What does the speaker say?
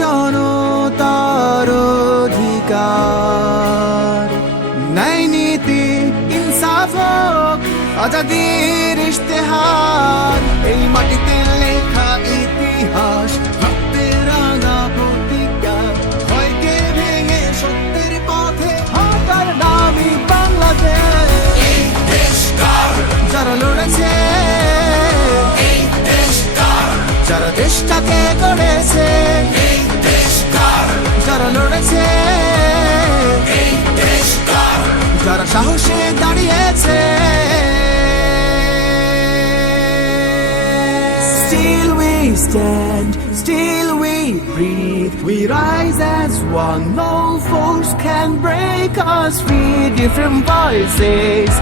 জনতার অধিকার। ন্যায় নীতি ইনসাফ হোক আজাদির ইশতেহার। এই মাটিতে লেখা ইতিহাস রক্তের রাঙা প্রতিজ্ঞা। ভয়কে ভেঙে সত্যের পথে হাঁটার নামই বাংলাদেশ। এই দেশ কার? যারা লড়েছে, এই দেশ কার? যারা দেশটাকে গড়েছে। এই দেশ কার? যারা লড়েছে, এই দেশ কার? যারা সাহসে দাঁড়িয়েছে। Still we stand, still we breathe. We rise as one, no force can break us free. Different voices